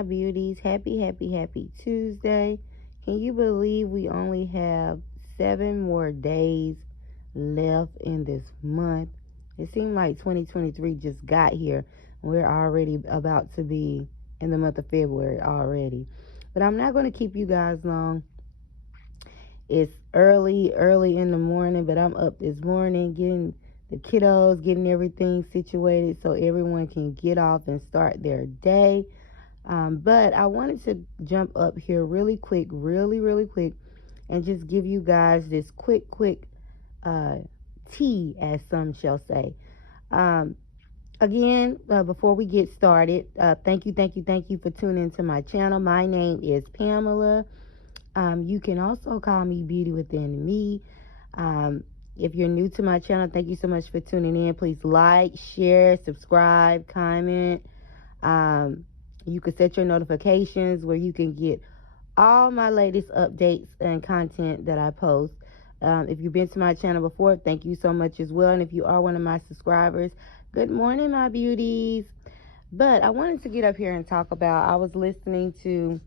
my beauties. Happy Tuesday. Can you believe we only have 7 more days left in this month? It seemed like 2023 just got here. We're already about to be in the month of February already. But I'm not going to keep you guys long. It's early in the morning, but I'm up this morning getting the kiddos, getting everything situated so everyone can get off and start their day. But I wanted to jump up here really quick, really quick, and just give you guys this quick tea, as some shall say. Um, Again, before we get started, thank you for tuning into my channel. My name is Pamela. You can also call me Beauty Within Me. If you're new to my channel, thank you so much for tuning in. Please like, share, subscribe, comment. You can set your notifications where you can get all my latest updates and content that I post. If you've been to my channel before, thank you so much as well. And if you are one of my subscribers, good morning, my beauties. But I wanted to get up here and talk about, I was listening to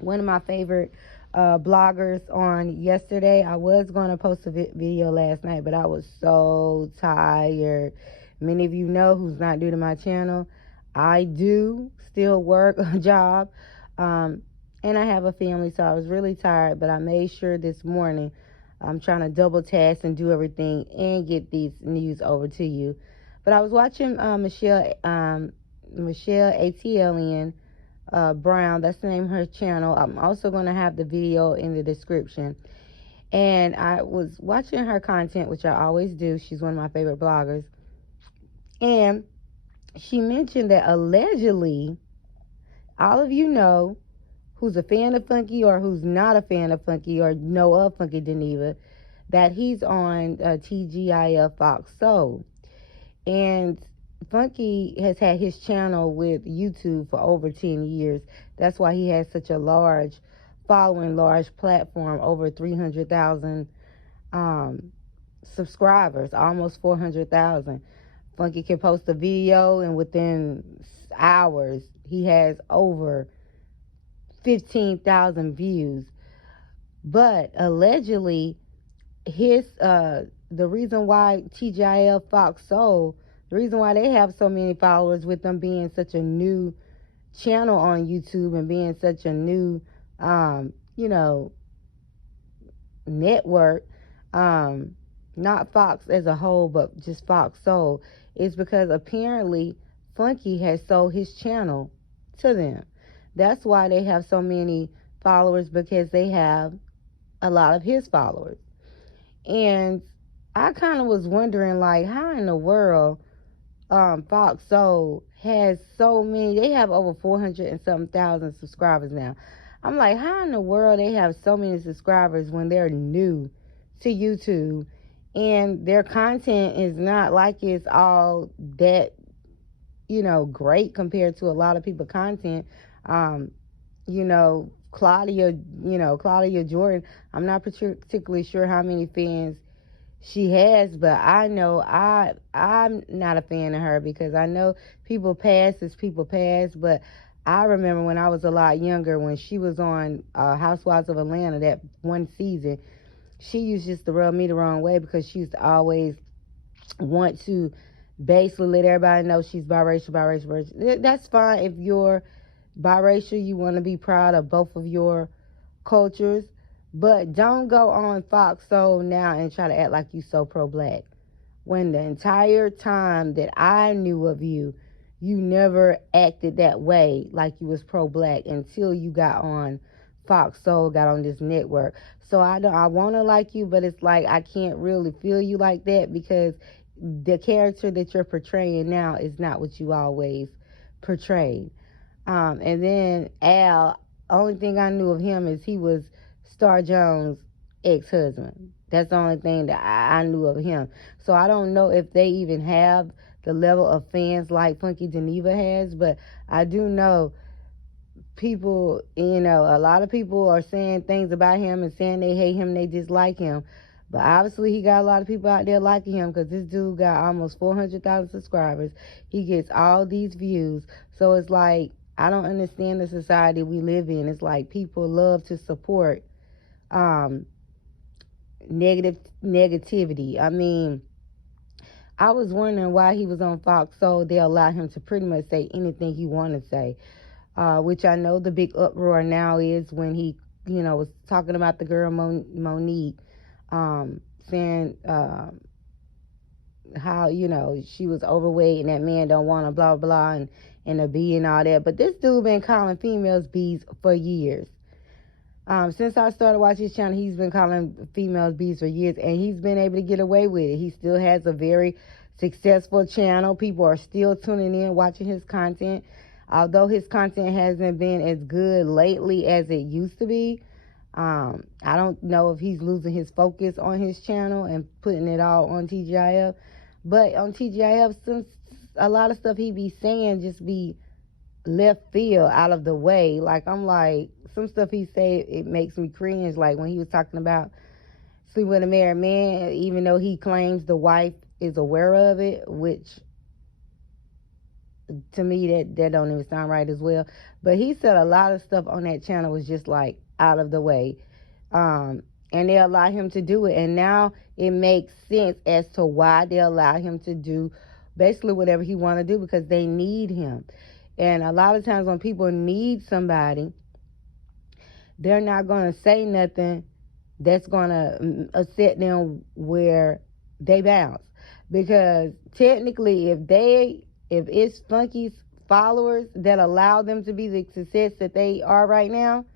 one of my favorite bloggers on yesterday. I was going to post a video last night, but I was so tired. Many of you know, who's not new to my channel, I do still work a job, and I have a family, so I was really tired, but I made sure this morning I'm trying to double task and do everything and get these news over to you. But I was watching Michelle ATLN Brown, that's the name of her channel. I'm also going to have the video in the description. And I was watching her content, which I always do. She's one of my favorite bloggers. And she mentioned that allegedly, all of you know, who's a fan of Funky or who's not a fan of Funky or know of Funky Dineva, that he's on TGIF Fox Soul. And Funky has had his channel with YouTube for over 10 years. That's why he has such a large following, large platform, over 300,000 subscribers, almost 400,000. Funky can post a video and within hours he has over 15,000 views. But allegedly, his the reason why TGIF Fox Soul, the reason why they have so many followers, with them being such a new channel on YouTube and being such a new network, not Fox as a whole, but just Fox Soul, is because apparently Funky has sold his channel to them. That's why they have so many followers, because they have a lot of his followers. And I kind of was wondering, like, how in the world Fox Soul has so many, they have over 400 and something thousand subscribers now. I'm like, how in the world they have so many subscribers when they're new to YouTube and their content is not like it's all that, great compared to a lot of people's content. Claudia Jordan, I'm not particularly sure how many fans she has, but I know I'm not a fan of her, because I know people pass as people pass. But I remember when I was a lot younger, when she was on Housewives of Atlanta, that one season, she used just to rub me the wrong way, because she used to always want to basically let everybody know she's biracial. That's fine if you're biracial, you want to be proud of both of your cultures, but don't go on Fox Soul now and try to act like you so pro-black, when the entire time that I knew of you, you never acted that way, like you was pro-black, until you got on Fox Soul, got on this network. So I want to like you, but it's like I can't really feel you like that, because the character that you're portraying now is not what you always portrayed. And then Al, only thing I knew of him is he was Star Jones' ex-husband. That's the only thing that I knew of him. So I don't know if they even have the level of fans like Funky Dineva has, but I do know people, a lot of people are saying things about him and saying they hate him, they dislike him. But obviously he got a lot of people out there liking him, because this dude got almost 400,000 subscribers. He gets all these views. So it's like, I don't understand the society we live in. It's like people love to support um, negativity. I mean, I was wondering why he was on Fox, so they allow him to pretty much say anything he want to say. Which I know the big uproar now is when he, was talking about the girl Monique, saying how she was overweight and that man don't want to blah blah and a bee and all that. But this dude been calling females bees for years. Since I started watching his channel, he's been calling females bees for years, and he's been able to get away with it. He still has a very successful channel. People are still tuning in, watching his content. Although his content hasn't been as good lately as it used to be, I don't know if he's losing his focus on his channel and putting it all on TGIF. But on TGIF, since a lot of stuff he be saying just be left field, out of the way. Like, I'm like, some stuff he say, it makes me cringe. Like when he was talking about sleeping with a married man, even though he claims the wife is aware of it, which to me that don't even sound right as well. But he said a lot of stuff on that channel was just like out of the way. And they allow him to do it, and now it makes sense as to why they allow him to do basically whatever he want to do, because they need him. And a lot of times when people need somebody, they're not going to say nothing that's going to set them where they bounce. Because technically, if it's Funky's followers that allow them to be the success that they are right now,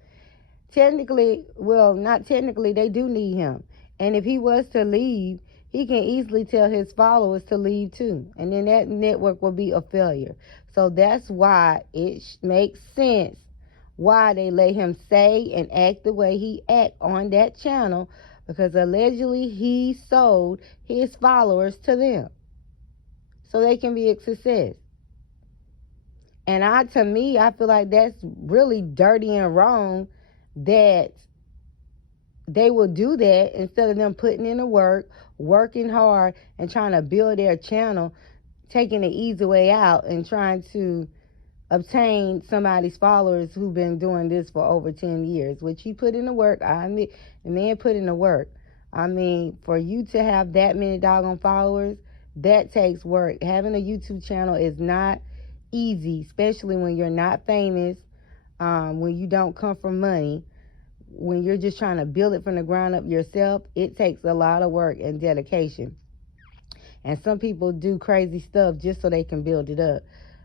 technically, well, not technically, they do need him. And if he was to leave, he can easily tell his followers to leave too. And then that network will be a failure. So that's why it makes sense why they let him say and act the way he act on that channel, because allegedly he sold his followers to them so they can be a success. And I feel like that's really dirty and wrong that they will do that instead of them putting in the work, working hard, and trying to build their channel, taking the easy way out and trying to obtain somebody's followers who've been doing this for over 10 years, which he put in the work. I admit, the man put in the work. I mean, for you to have that many doggone followers, that takes work. Having a YouTube channel is not easy, especially when you're not famous, when you don't come from money. When you're just trying to build it from the ground up yourself, it takes a lot of work and dedication. And some people do crazy stuff just so they can build it up.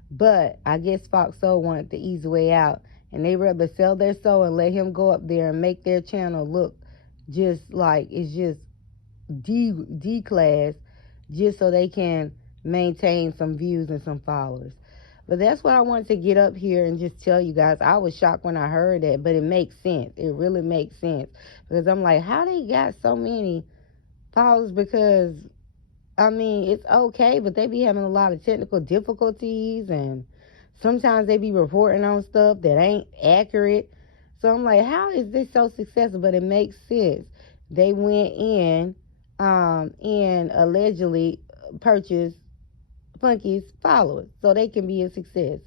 But I guess Fox Soul wanted the easy way out, and they rather sell their soul and let him go up there and make their channel look just like it's just D class, just so they can maintain some views and some followers. But that's what I wanted to get up here and just tell you guys. I was shocked when I heard that, but it makes sense. It really makes sense, because I'm like, how they got so many followers? Because I mean, it's okay, but they be having a lot of technical difficulties, and sometimes they be reporting on stuff that ain't accurate. So I'm like, how is this so successful? But it makes sense. They went in and allegedly purchased Funky's followers so they can be a success.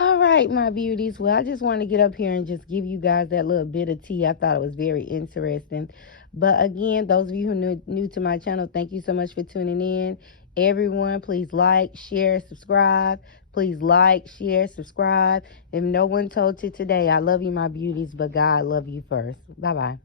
All right, my beauties. Well, I just want to get up here and just give you guys that little bit of tea. I thought it was very interesting. But again, those of you who are new to my channel, thank you so much for tuning in. Everyone, please like, share, subscribe. Please like, share, subscribe. If no one told you today, I love you, my beauties, but God love you first. Bye-bye.